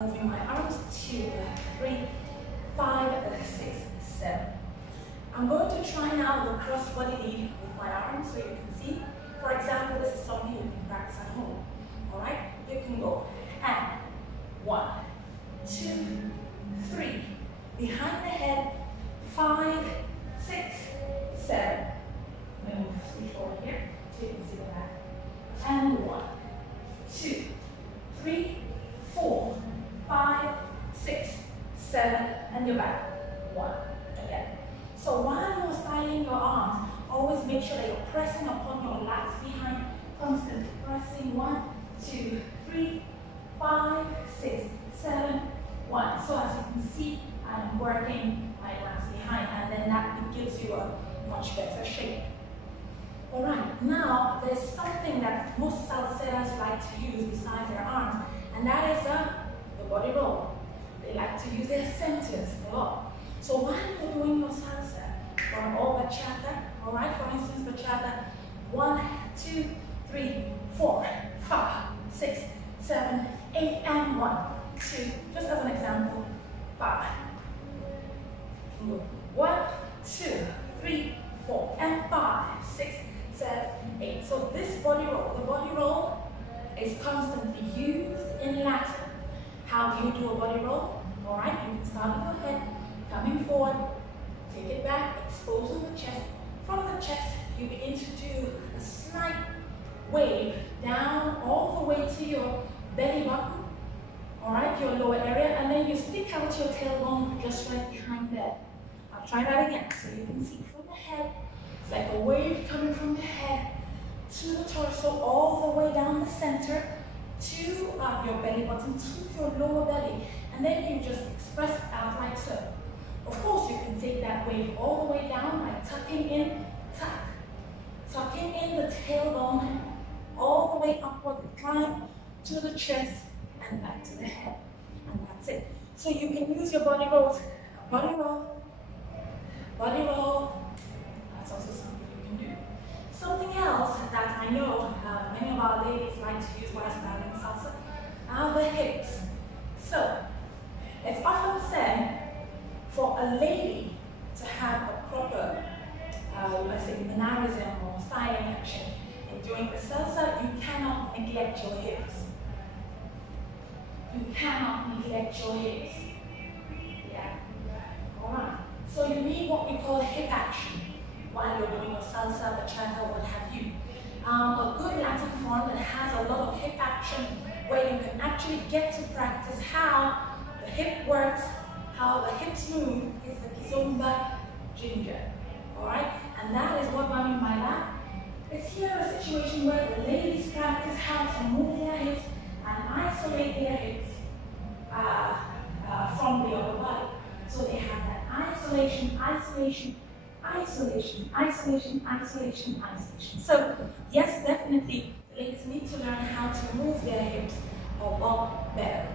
Moving my arms, 2, 3, 5, 6, 7. I'm going to try now the cross-body lead with my arms so you can see. For example, this is something you can practice at home. All right? You can go and 1, 2, 3. Behind the head, 5, 6, 7. I'm going to move 3 forward here so you can see the back. And 1, 2, 3, 4, 5, 6, 7, and you're back. 1, again. So while you're styling your arms, always make sure that you're pressing upon your lats behind, constantly pressing. 1, 2, 3, 5, 6, 7, 1. So as you can see, I'm working my lats behind, and then that gives you a much better shape. Alright, now there's something that most salseros like to use besides their arms, and that is the body roll. They like to use their centers a lot. So while you're doing your salsa, or bachata, alright, for instance, bachata, 1, 2, 3, 4, 5, 6, 7, 8, and 1, 2, just as an example, 5. 1, 2, 3, 4, and 5, 6, 7, 8. So this body roll, the body roll is constantly used in Latin. How do you do a body roll? Alright, you can start with your head, coming forward, take it back, exposing the chest. From the chest, you begin to do a slight wave down all the way to your belly button, alright, your lower area, and then you stick out your tailbone just right behind there. I'll try that again so you can see from the head. It's like a wave coming from the head to the torso, all the way down the center to your belly button, to your lower belly, and then you just express it out like so. Of course, you can take that wave all the way down by tucking in, tucking in the tailbone, all the way upward, climb to the chest and back to the head, and that's it. So you can use your body rolls, body roll, body roll. That's also something you can do. Something else that I know many of our ladies like to use while styling salsa are the hips. So, it's often said for a lady to have a proper, let's say, mannerism or styling action in doing the salsa, you cannot neglect your hips. You cannot neglect your hips. Yeah. Alright. So you need what we call hip action while you're doing your salsa, bachata, what have you. A good Latin form that has a lot of hip action where you can actually get to practice how the hip works, how the hips move is the Kizomba ginger. Alright? And that is what I mean by that. It's here a situation where the ladies practice how to move their hips and isolate their hips from the upper body. So they have that isolation, isolation, isolation, isolation, isolation, isolation. So, yes, definitely, ladies need to learn how to move their hips a lot better.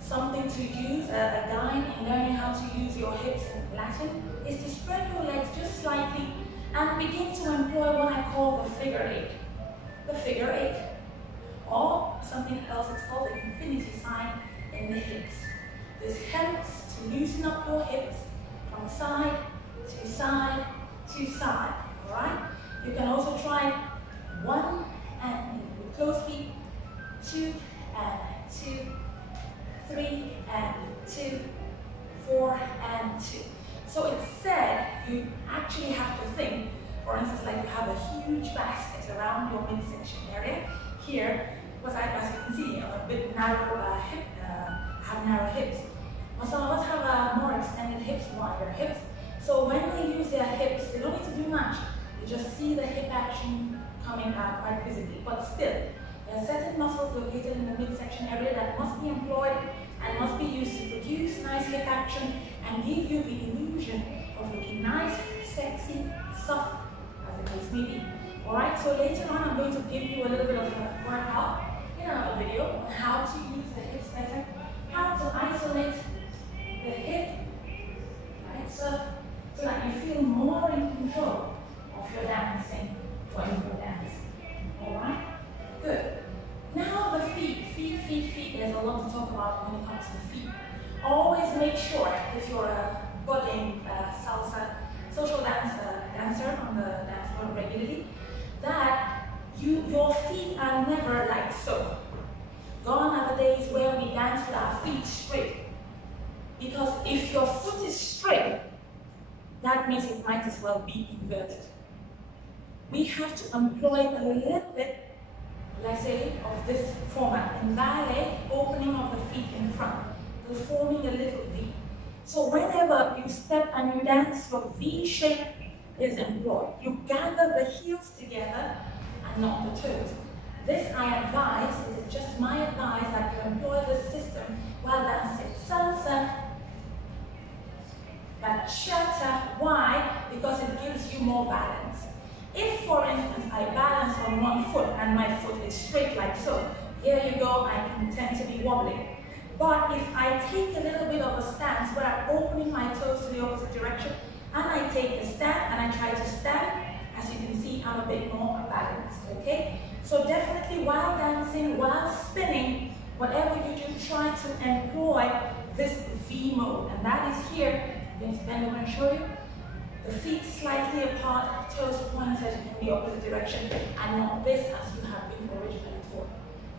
Something to use, a guide in learning how to use your hips in Latin is to spread your legs just slightly and begin to employ what I call the figure eight. The figure eight. Or something else, it's called the infinity sign in the hips. This helps to loosen up your hips from side to side to side, alright? You can also try 1 and with closed feet, 2 and 2, 3 and 2, 4 and 2. So it's said you actually have to think, for instance, like you have a huge basket around your midsection area here, because as you can see, I'm a bit narrow have narrow hips. But some of us have more extended hips, wider hips. So when they use their hips, they don't need to do much. You just see the hip action coming out quite visibly. But still, there are certain muscles located in the midsection area that must be employed and must be used to produce nice hip action and give you the illusion of looking nice, sexy, soft, as the case may be. Alright, so later on I'm going to give you a little bit of a workout in another video on how to use the hips better, how to isolate the hip, right? So that you feel more in control of your dancing when you're dancing. Alright? Good. Now the feet. There's a lot to talk about when it comes balance the feet. Always make sure, if you're a budding salsa social dancer on the dance floor regularly, that your feet are never like so. Gone are the days where we dance with our feet straight. Because if your foot is straight, that means it might as well be inverted. We have to employ a little bit, let's say, of this format. In ballet, opening of the feet in front, the forming a little V. So whenever you step and you dance, your V shape is employed. You gather the heels together and not the toes. This I advise, this is just my advice, that you employ this system while dancing salsa, bachata. Why? Because it gives you more balance. If, for instance, I balance on one foot and my foot is straight like so, here you go, I can tend to be wobbling. But if I take a little bit of a stance where I'm opening my toes to the opposite direction, and I take a stand and I try to stand, as you can see, I'm a bit more balanced, okay? So definitely while dancing, while spinning, whatever you do, try to employ this V mode. And that is here. I'm going to bend over and show you. The feet slightly apart, toes pointed in the opposite direction, and not this as you have been originally taught.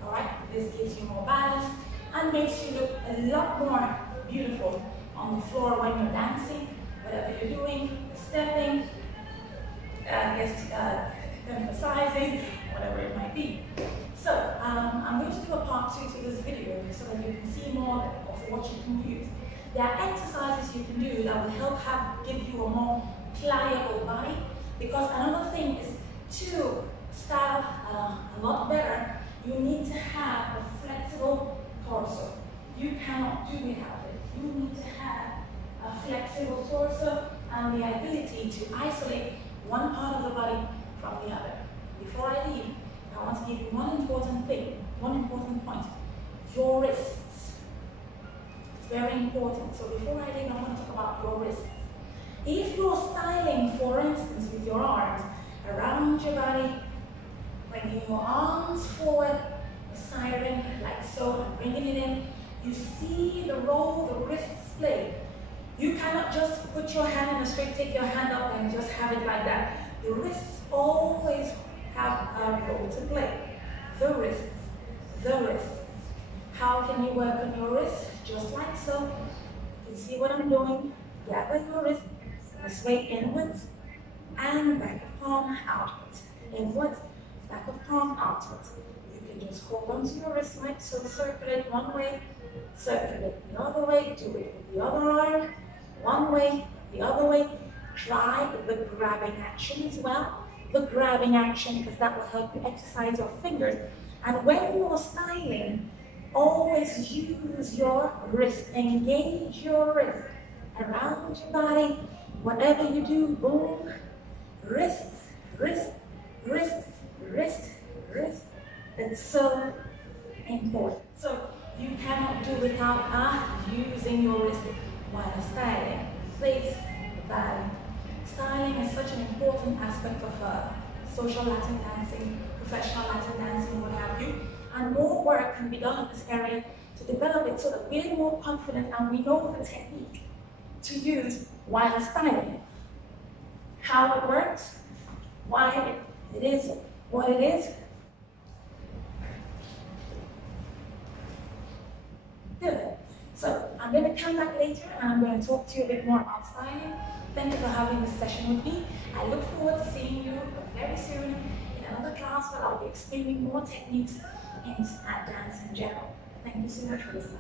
All right? This gives you more balance and makes you look a lot more beautiful on the floor when you're dancing, whatever you're doing, stepping, emphasizing, whatever it might be. So I'm going to do a part 2 to this video so that you can see more of what you can use. There are exercises you can do that will help give you a more pliable body, because another thing is to style a lot better, you need to have a flexible torso. You cannot do without it. You need to have a flexible torso and the ability to isolate one part of the body from the other. Before I leave, I want to give you one important thing, one important point. Your wrists. It's very important. So before I leave, I want to talk about your wrists. If you're styling, for instance, with your arms around your body, bringing your arms forward, a siren like so, and bringing it in, you see the role the wrists play. You cannot just put your hand in a straight, take your hand up and just have it like that. The wrists always have a role to play. The wrists, the wrists. How can you work on your wrists? Just like so. You see what I'm doing? Gather your wrist, sway inwards, and back of palm outwards. Inwards, back of palm outwards. You can just hold onto your wrist like so, circulate one way, circulate the other way, do it with the other arm, one way, the other way. Try the grabbing action as well. The grabbing action, because that will help you exercise your fingers. And when you're styling, always use your wrist, engage your wrist around your body. Whatever you do, boom, wrist, wrist, wrist, wrist, wrist. It's so important. So you cannot do without using your wrist while styling. Face, body. Styling is such an important aspect of social Latin dancing, professional Latin dancing, what have you. And more work can be done in this area to develop it so that we're more confident and we know the technique to use while styling. How it works, why it is what it is. Good. So I'm going to come back later and I'm going to talk to you a bit more about styling. Thank you for having this session with me. I look forward to seeing you very soon in another class where I'll be explaining more techniques in dance in general. Thank you so much for listening.